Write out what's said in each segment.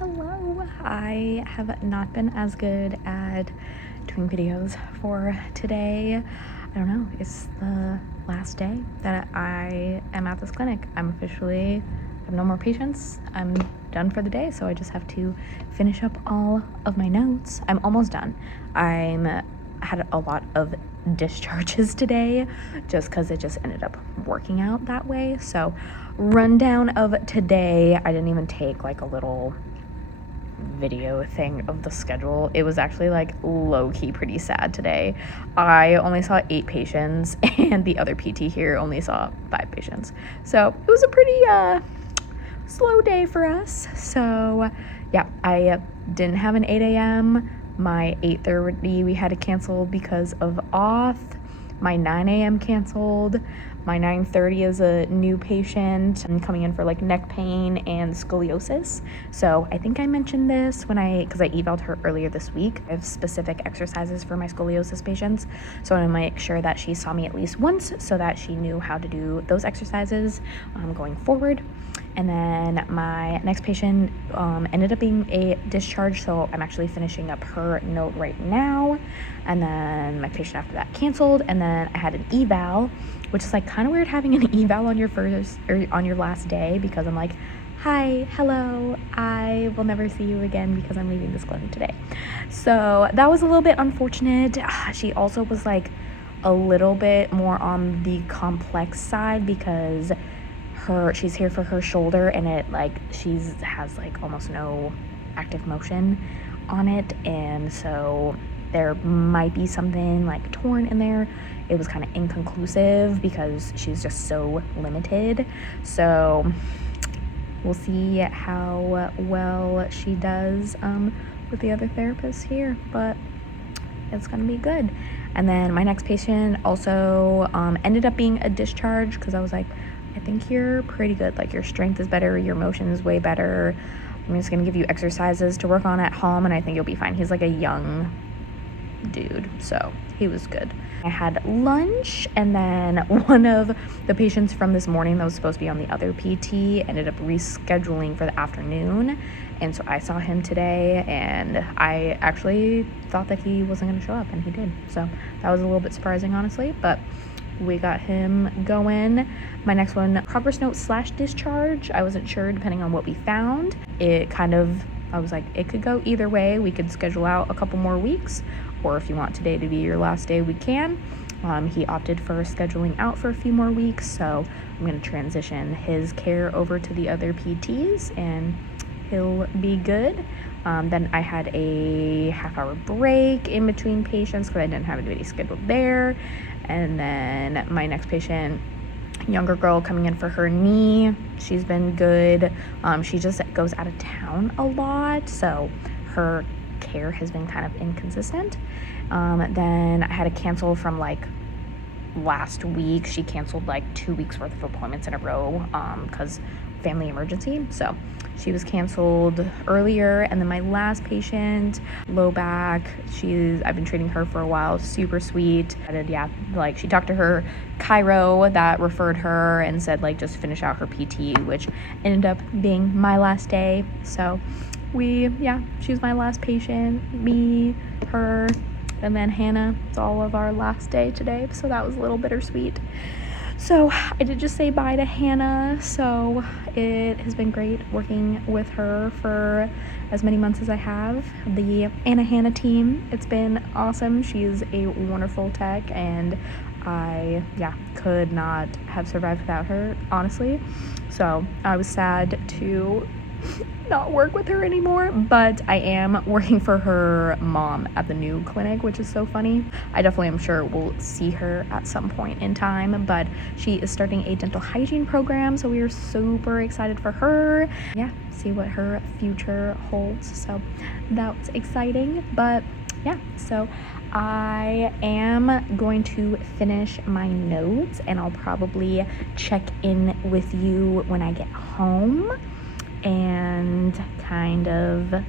Hello. I have not been as good at doing videos for today. I don't know, it's the last day that I am at this clinic. I have no more patients. I'm done for the day, so I just have to finish up all of my notes. I'm almost done. Had a lot of discharges today just because it just ended up working out that way. So rundown of today, I didn't even take like a little video thing of the schedule. It was actually like low-key pretty sad today. I only saw 8 patients and the other PT here only saw 5 patients. So it was a pretty slow day for us. So yeah, I didn't have an 8 a.m. My 8:30 we had to cancel because of auth. My 9 a.m. canceled. My 9:30 is a new patient. I'm coming in for like neck pain and scoliosis. So I think I mentioned this because I evaled her earlier this week. I have specific exercises for my scoliosis patients. So I want to make sure that she saw me at least once so that she knew how to do those exercises going forward. And then my next patient ended up being a discharge, so I'm actually finishing up her note right now. And then my patient after that canceled, and then I had an eval, which is like kind of weird having an eval on your last day, because I'm like, hi, hello, I will never see you again because I'm leaving this clinic today. So that was a little bit unfortunate. She also was like a little bit more on the complex side because she's here for her shoulder, and it like has like almost no active motion on it, and so there might be something like torn in there. It was kind of inconclusive because she's just so limited. So we'll see how well she does with the other therapists here, but it's gonna be good. And then my next patient also ended up being a discharge because I was like, I think you're pretty good. Like, your strength is better, your motion is way better. I'm just gonna give you exercises to work on at home, and I think you'll be fine. He's like a young dude, so he was good. I had lunch, and then one of the patients from this morning that was supposed to be on the other PT ended up rescheduling for the afternoon, and so I saw him today, and I actually thought that he wasn't gonna show up, and he did. So that was a little bit surprising, honestly, but we got him going. My next one, progress note / discharge. I wasn't sure depending on what we found. I was like, it could go either way. We could schedule out a couple more weeks, or if you want today to be your last day, we can. He opted for scheduling out for a few more weeks, so I'm gonna transition his care over to the other PTs and he'll be good. Then I had a half-hour break in between patients because I didn't have anybody scheduled there. And then my next patient, younger girl, coming in for her knee. She's been good. She just goes out of town a lot, so her care has been kind of inconsistent. Then I had to cancel from like last week. She canceled like 2 weeks worth of appointments in a row because family emergency. So she was canceled earlier. And then my last patient, low back, I've been treating her for a while, super sweet. She talked to her chiro that referred her and said like just finish out her PT, which ended up being my last day. So she was my last patient, me, her, and then Hannah. It's all of our last day today, so that was a little bittersweet. So I did just say bye to Hannah, so it has been great working with her for as many months as I have. The Anna Hannah team, it's been awesome. She's a wonderful tech, and I could not have survived without her, honestly. So I was sad to not work with her anymore, but I am working for her mom at the new clinic, which is so funny. I definitely am sure we'll see her at some point in time, but she is starting a dental hygiene program, so we are super excited for her. See what her future holds, so that's exciting. But so I am going to finish my notes, and I'll probably check in with you when I get home and kind of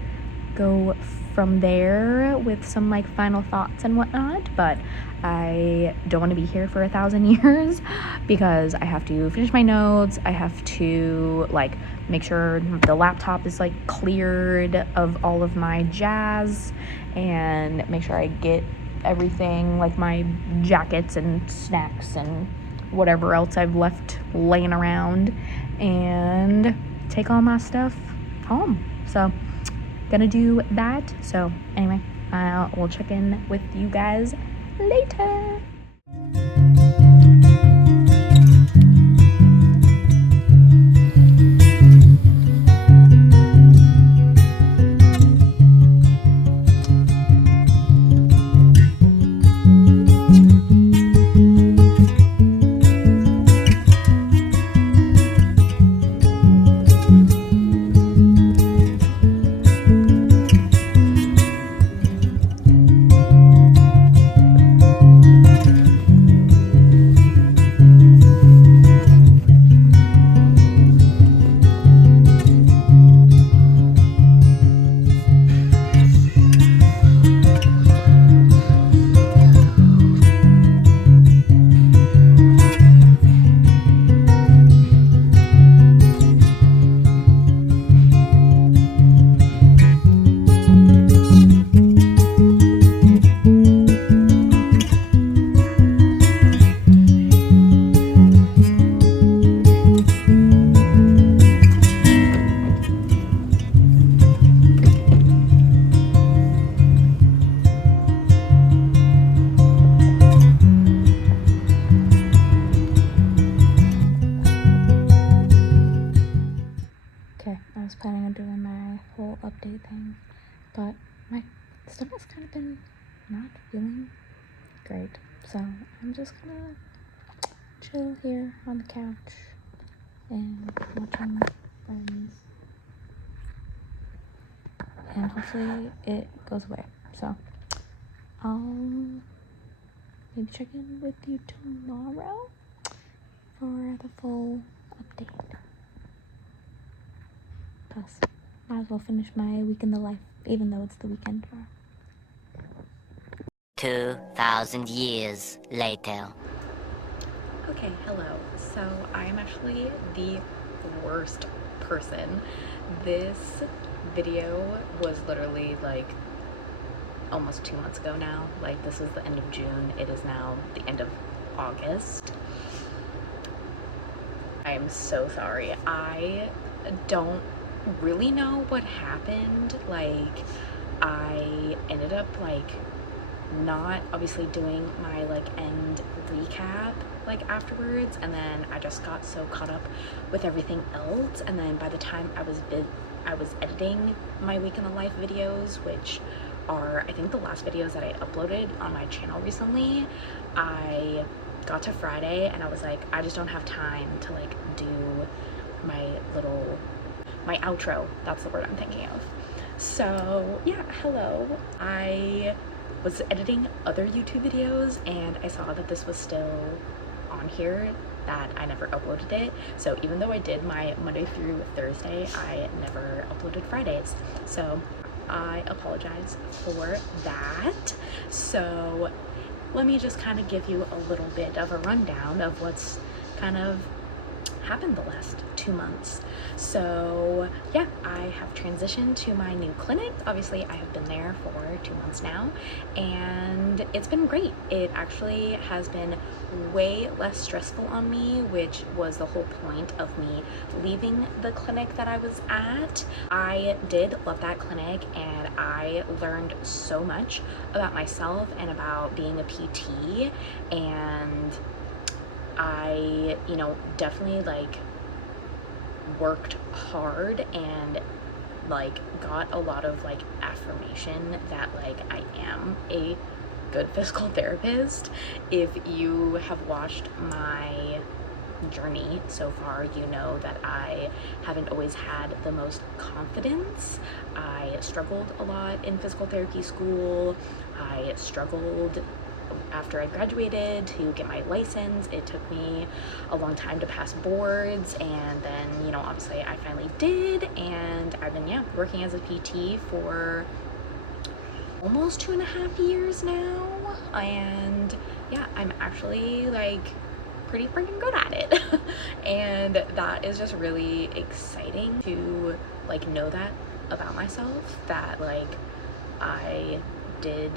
go from there with some like final thoughts and whatnot. But I don't want to be here for 1,000 years because I have to finish my notes. I have to like make sure the laptop is like cleared of all of my jazz, and make sure I get everything, like my jackets and snacks and whatever else I've left laying around, and take all my stuff home. So gonna do that. So anyway, we'll check in with you guys later. I was planning on doing my whole update thing, but my stomach's kind of been not feeling great, so I'm just gonna chill here on the couch and watching Friends, and hopefully it goes away. So I'll maybe check in with you tomorrow for the full update. Plus, might as well finish my week in the life, even though it's the weekend tomorrow. 2,000 years later. Okay, hello. So I'm actually the worst person. This video was literally like almost 2 months ago now. Like, this is the end of June. It is now the end of August. I am so sorry. I don't really know what happened. Like, I ended up like not obviously doing my like end recap like afterwards, and then I just got so caught up with everything else, and then by the time I was editing my week in the life videos, which are I think the last videos that I uploaded on my channel recently, I got to Friday and I was like, I just don't have time to like do my outro. That's the word I'm thinking of. So yeah, hello. I was editing other YouTube videos and I saw that this was still on here, that I never uploaded it. So even though I did my Monday through Thursday, I never uploaded Fridays. So I apologize for that. So let me just kind of give you a little bit of a rundown of what's kind of happened the last 2 months. So yeah, I have transitioned to my new clinic. Obviously I have been there for 2 months now and it's been great. It actually has been way less stressful on me, which was the whole point of me leaving the clinic that I was at. I did love that clinic and I learned so much about myself and about being a PT, and I, you know, definitely like worked hard and like got a lot of like affirmation that like I am a good physical therapist. If you have watched my journey so far, you know that I haven't always had the most confidence. I struggled a lot in physical therapy school. I struggled after I graduated to get my license. It took me a long time to pass boards, and then, you know, obviously I finally did, and I've been, yeah, working as a PT for almost 2.5 years now, and yeah, I'm actually like pretty freaking good at it. And that is just really exciting to like know that about myself, that like I did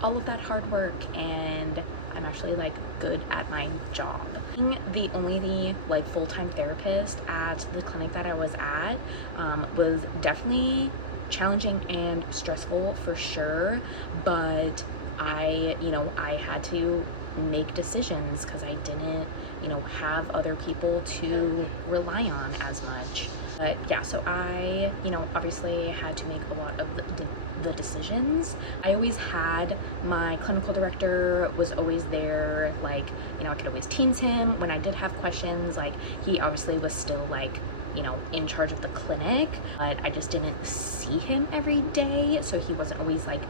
all of that hard work and I'm actually like good at my job. The only like full-time therapist at the clinic that I was at was definitely challenging and stressful for sure, but I had to make decisions because I didn't have other people to rely on as much. But yeah, so I obviously had to make a lot of the decisions. I always had my clinical director was always there, like I could always tease him when I did have questions. Like he obviously was still like in charge of the clinic, but I just didn't see him every day, so he wasn't always like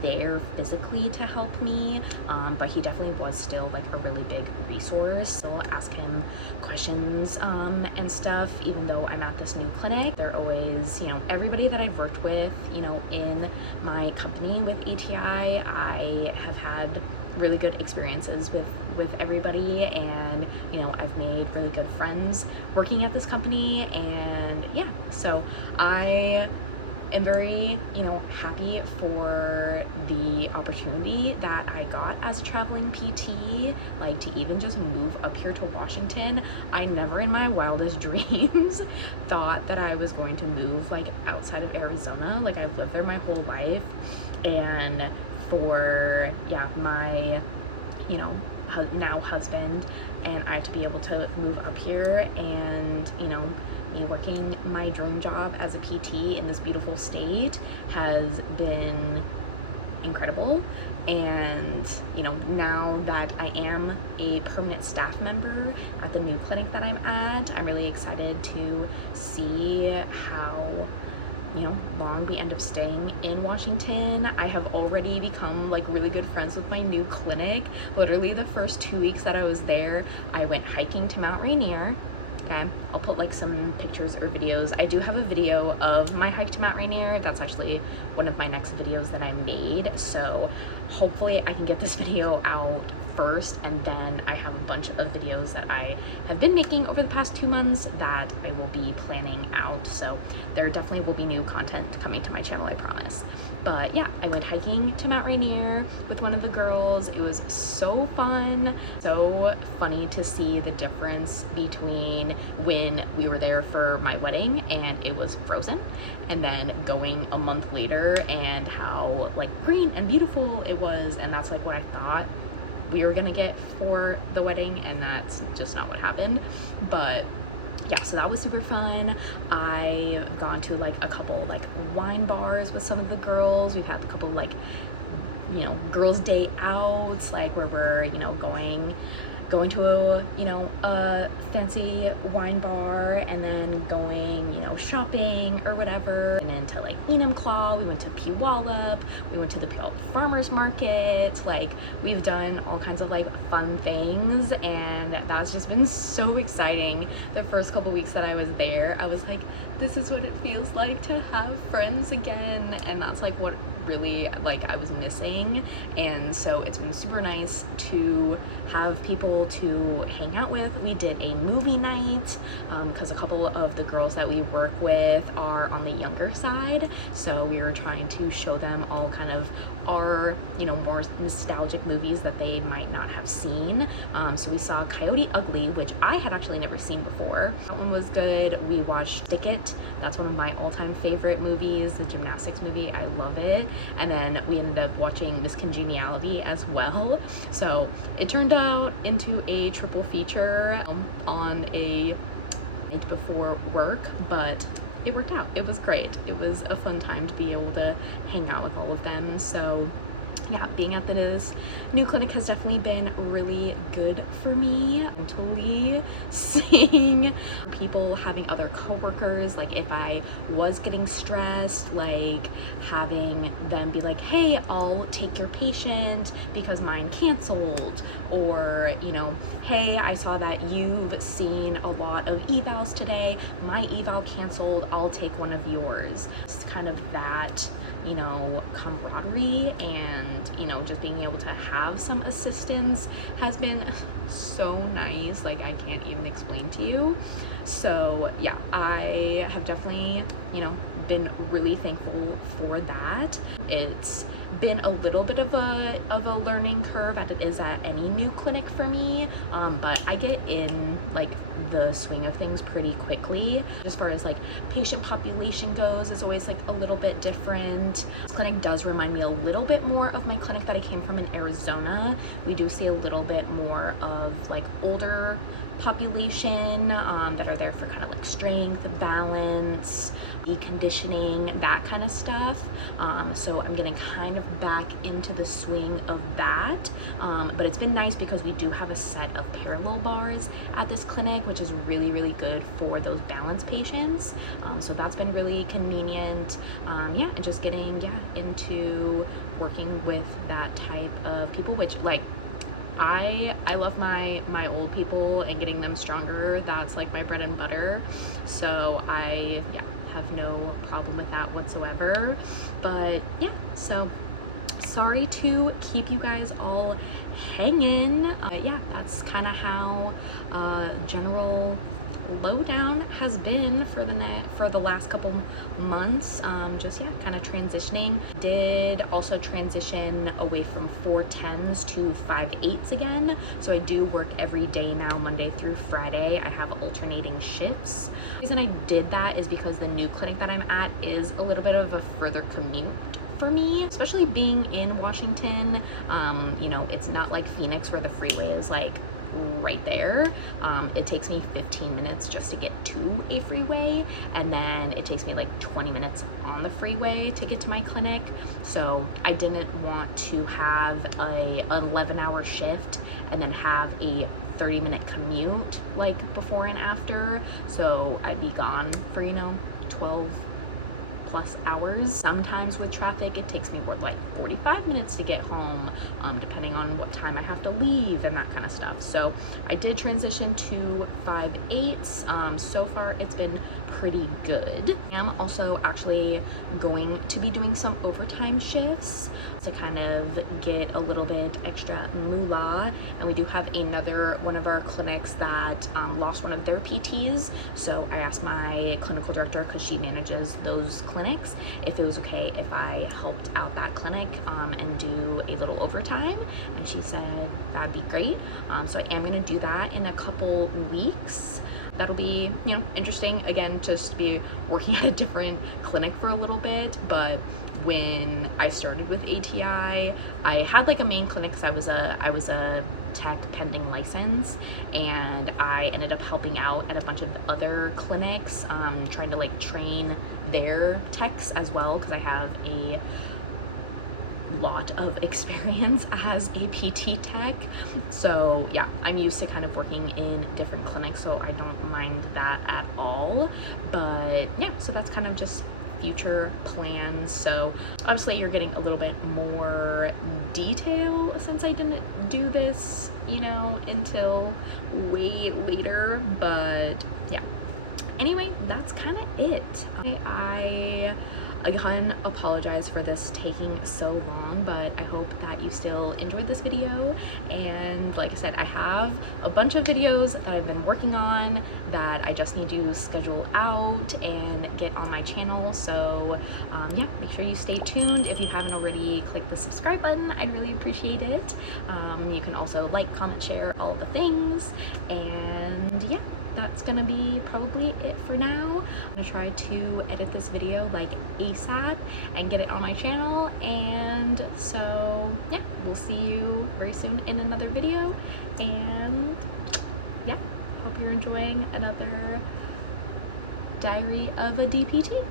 there physically to help me, but he definitely was still like a really big resource. Still ask him questions and stuff, even though I'm at this new clinic. They're always, everybody that I've worked with, in my company with ATI, I have had really good experiences with everybody, and I've made really good friends working at this company. And yeah, so I am very happy for the opportunity that I got as a traveling PT, like to even just move up here to Washington. I never in my wildest dreams thought that I was going to move like outside of Arizona. Like I've lived there my whole life, and for my now husband and I to be able to move up here and me working my dream job as a PT in this beautiful state has been incredible. And now that I am a permanent staff member at the new clinic that I'm at, I'm really excited to see how long we end up staying in Washington. I have already become like really good friends with my new clinic. Literally the first 2 weeks that I was there, I went hiking to Mount Rainier. Okay, I'll put like some pictures or videos. I do have a video of my hike to Mount Rainier. That's actually one of my next videos that I made, so hopefully I can get this video out first, and then I have a bunch of videos that I have been making over the past 2 months that I will be planning out. So there definitely will be new content coming to my channel, I promise. But yeah, I went hiking to Mount Rainier with one of the girls. It was so fun, so funny to see the difference between when we were there for my wedding and it was frozen, and then going a month later and how like green and beautiful it was. And that's like what I thought we were gonna get for the wedding, and that's just not what happened. But yeah, so that was super fun. I've gone to like a couple like wine bars with some of the girls. We've had a couple like girls' day outs, like where we're going to a fancy wine bar and then going shopping or whatever. And then to like Enumclaw, we went to Puyallup, we went to the Puyallup Farmers Market. Like we've done all kinds of like fun things, and that's just been so exciting. The first couple weeks that I was there, I was like, this is what it feels like to have friends again, and that's like what really like I was missing. And so it's been super nice to have people to hang out with. We did a movie night because a couple of the girls that we work with are on the younger side, so we were trying to show them all kind of our more nostalgic movies that they might not have seen. So we saw Coyote Ugly, which I had actually never seen before. That one was good. We watched Stick It. That's one of my all-time favorite movies, the gymnastics movie. I love it. And then we ended up watching Miss Congeniality as well. So it turned out into a triple feature on a night before work, but it worked out. It was great. It was a fun time to be able to hang out with all of them. So yeah, being at this new clinic has definitely been really good for me. Mentally, seeing people, having other coworkers, like if I was getting stressed, like having them be like, hey, I'll take your patient because mine canceled, or hey, I saw that you've seen a lot of evals today, my eval canceled, I'll take one of yours. It's kind of that camaraderie and and you know, just being able to have some assistance has been so nice. Like, I can't even explain to you. So yeah, I have definitely, you know, been really thankful for that. It's been a little bit of a learning curve, as it is at any new clinic for me, but I get in like the swing of things pretty quickly. As far as like patient population goes, it's always like a little bit different. This clinic does remind me a little bit more of my clinic that I came from in Arizona. We do see a little bit more of like older population that are there for kind of like strength, balance, conditioning, that kind of stuff. So I'm getting kind of back into the swing of that, but it's been nice because we do have a set of parallel bars at this clinic, which is really, really good for those balance patients. So that's been really convenient. Yeah, and just getting into working with that type of people, which like I love my old people and getting them stronger. That's like my bread and butter. So I have no problem with that whatsoever. But yeah, so sorry to keep you guys all hanging. Yeah, that's kind of how general lowdown has been for the last couple months. Just kind of transitioning. Did also transition away from 410s to 5/8s again, so I do work every day now, Monday through Friday. I have alternating shifts. The reason I did that is because the new clinic that I'm at is a little bit of a further commute for me, especially being in Washington. You know, it's not like Phoenix where the freeway is like right there. It takes me 15 minutes just to get to a freeway, and then it takes me like 20 minutes on the freeway to get to my clinic. So I didn't want to have an 11-hour shift and then have a 30-minute commute like before and after. So I'd be gone for, you know, 12 plus hours. Sometimes with traffic it takes me more like 45 minutes to get home, depending on what time I have to leave and that kind of stuff. So I did transition to 5/8s. So far it's been pretty good. I'm also actually going to be doing some overtime shifts to kind of get a little bit extra moolah, and we do have another one of our clinics that lost one of their PTs. So I asked my clinical director, because she manages those clinics, if it was okay if I helped out that clinic and do a little overtime, and she said that'd be great. So I am going to do that in a couple weeks. That'll be, you know, interesting, again, just to be working at a different clinic for a little bit. But when I started with ATI, I had like a main clinic because I was a tech pending license, and I ended up helping out at a bunch of other clinics, trying to like train their techs as well, because I have a lot of experience as a PT tech. So yeah, I'm used to kind of working in different clinics, so I don't mind that at all. But yeah, so that's kind of just future plans. So obviously you're getting a little bit more detail since I didn't do this, you know, until way later. But yeah, anyway, that's kind of it. I again apologize for this taking so long, but I hope that you still enjoyed this video. And like I said, I have a bunch of videos that I've been working on that I just need to schedule out and get on my channel. So yeah, make sure you stay tuned. If you haven't already, click the subscribe button. I'd really appreciate it. You can also like, comment, share, all the things. And yeah, that's gonna be probably it for now. I'm gonna try to edit this video like ASAP and get it on my channel. And so yeah, we'll see you very soon in another video. And yeah, hope you're enjoying another Diary of a DPT.